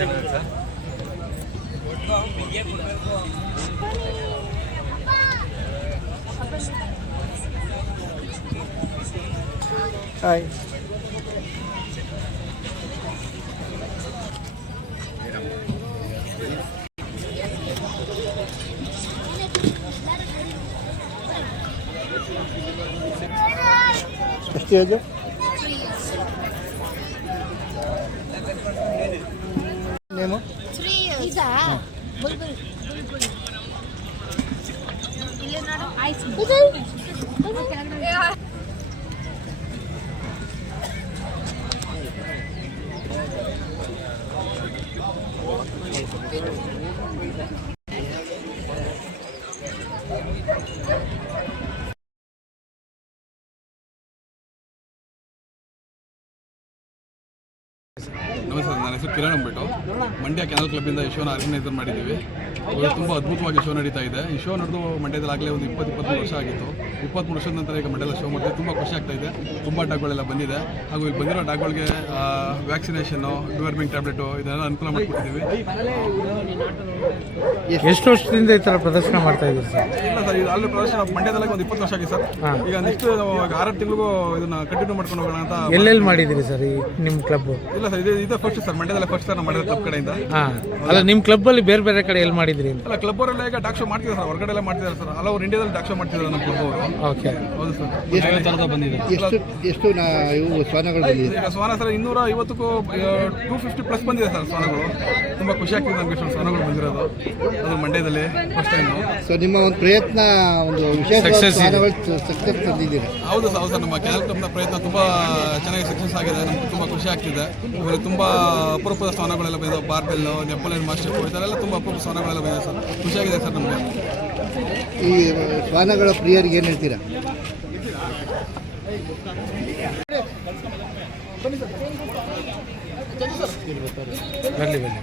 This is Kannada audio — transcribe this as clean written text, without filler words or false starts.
Channel sir. ಹಾಯ್. ಎಷ್ಟು ಏಜು? ನೇಮು? ನಮಸ್ತೆ, ನನ್ನ ಹೆಸರು ಕಿರಣ್ ಅಂದ್ಬಿಟ್ಟು ಮಂಡ್ಯ ಕೆನಲ್ ಕ್ಲಬ್ಬಿಂದ ಈ ಶೋನ ಆರ್ಗನೈಸರ್ ಮಾಡಿದ್ದೀವಿ. ತುಂಬ ಅದ್ಭುತವಾಗಿ ಶೋ ನಡೀತಾ ಇದೆ. ಈ ಶೋ ನಡೆದು ಮಂಡ್ಯದಲ್ಲಿ ಆಗಲೇ ಒಂದು 23 ವರ್ಷ ಆಗಿತ್ತು. 23 ವರ್ಷದ ನಂತರ ಈಗ ಮಂಡ್ಯದಲ್ಲಿ ಶೋ ಮಾಡ್ತೀವಿ. ತುಂಬ ಖುಷಿ ಆಗ್ತಾ ಇದೆ. ತುಂಬ ಡಾಗ್ಗಳೆಲ್ಲ ಬಂದಿದೆ. ಹಾಗೂ ಇಲ್ಲಿ ಬಂದಿರೋ ಡಾಗ್ಗಳಿಗೆ ವ್ಯಾಕ್ಸಿನೇಷನ್ನು, ಡಿವರ್ಮಿಂಗ್ ಟ್ಯಾಬ್ಲೆಟು ಇದನ್ನೆಲ್ಲ ಅನುಕೂಲ ಮಾಡಿಕೊಡ್ತೀವಿ. ಎಷ್ಟು ವರ್ಷದಿಂದ ಈ ಥರ ಪ್ರದರ್ಶನ ಮಾಡ್ತಾ ಇದ್ದೀರಿ ಸರ್? ಇಲ್ಲ ಸರ್, ಇದು ಆಲ್ರೆಡಿ ಪ್ರದರ್ಶನ ಮಂಡ್ಯದಲ್ಲಿ ಒಂದು 20 ವರ್ಷ ಆಗಿದೆ ಸರ್. ಈಗ ಒಂದಿಷ್ಟು 6 ತಿಂಗಳಿಗೂ ಇದನ್ನ ಕಂಟಿನ್ಯೂ ಮಾಡ್ಕೊಂಡು ಹೋಗೋಣ ಅಂತ. ಎಲ್ಲೆಲ್ಲಿ ಮಾಡಿದ್ದೀರಿ ಸರ್ ಈ ನಿಮ್ಮ ಕ್ಲಬ್? ಇಲ್ಲ ಸರ್, ಇದು ಫಸ್ಟ್ ಸರ್, ಮಂಡ್ಯದಲ್ಲೇ ಫಸ್ಟ್ ಸರ್ ನಾವು ಮಾಡಿರೋ ಕ್ಲಬ್ ಕಡೆಯಿಂದ. ಅಲ್ಲ, ನಿಮ್ಮ ಕ್ಲಬ್ಬಲ್ಲಿ ಬೇರೆ ಬೇರೆ ಕಡೆ ಎಲ್ಲಿ ಮಾಡಿದ್ರಿ? ಅಲ್ಲ, ಕ್ಲಬ್ ಅವರೆಲ್ಲ ಈಗ ಡಾಕ್ ಶೋ ಮಾಡ್ತಿದ್ದಾರೆ ಸರ್, ಹೊರಗಡೆ ಎಲ್ಲ ಮಾಡ್ತಿದ್ದಾರೆ ಸರ್. ಆಲ್ ಓವರ್ ಇಂಡಿಯಾದಲ್ಲಿ ಡಾಕ್ ಶೋ ಮಾಡ್ತಿದ್ದಾರೆ ನಮ್ಮ ಕ್ಲಬ್ ಅವರು. ಓಕೆ, ಹೌದು ಸರ್. ಎಷ್ಟು ಇವು ಶ್ವಾನಗಳು ಬಂದಿದೆ? ಈಗ ಶ್ವಾನ ಸರ್ 250ಕ್ಕೂ 250 ಪ್ಲಸ್ ಬಂದಿದೆ ಸರ್ ಶ್ವಾನಗಳು. ತುಂಬ ಖುಷಿ ಆಗ್ತಿದೆ ನಮಗೆ ಇಷ್ಟೊಂದು ಶ್ವಾನಗಳು ಬಂದಿರೋದು. ಅದು ಮಂಡ್ಯದಲ್ಲಿ ಫಸ್ಟ್ ಟೈಮು. ಸೊ ನಿಮ್ಮ ಒಂದು ಪ್ರಯತ್ನ ಒಂದು ವಿಶೇಷ ಸಕ್ಸೆಸ್ ತಂದಿದ್ದೀರಿ. ಹೌದು ಸರ್, ಹೌದು ಸರ್. ನಮ್ಮ ಕೆನಲ್ ಕ್ಲಬ್ನ ಪ್ರಯತ್ನ ತುಂಬ ಚೆನ್ನಾಗಿ ಸಕ್ಸಸ್ ಆಗಿದೆ. ನಮ್ಗೆ ತುಂಬ ಖುಷಿ ಆಗ್ತಿದೆ. ಇವಾಗ ತುಂಬ ಅಪರೂಪದ ಶ್ವಾನಗಳೆಲ್ಲ ಬಂದಿದೆ. ಬಾರ್ಬೆಲ್ಲು, ನೆಪೋಲಿಯನ್ ಮಾಸ್ಟರ್, ಈ ಥರ ಎಲ್ಲ ತುಂಬ ಅಪರೂಪ ಶ್ವಾನಗಳೆಲ್ಲ ಬಂದಿದೆ ಸರ್. ಖುಷಿಯಾಗಿದೆ ಸರ್ ನಮಗೆ. ಈ ಶ್ವಾನಗಳ ಪ್ರಿಯರಿಗೆ ಏನು ಹೇಳ್ತೀರಾ? ಬರಲಿ ಬರಲಿ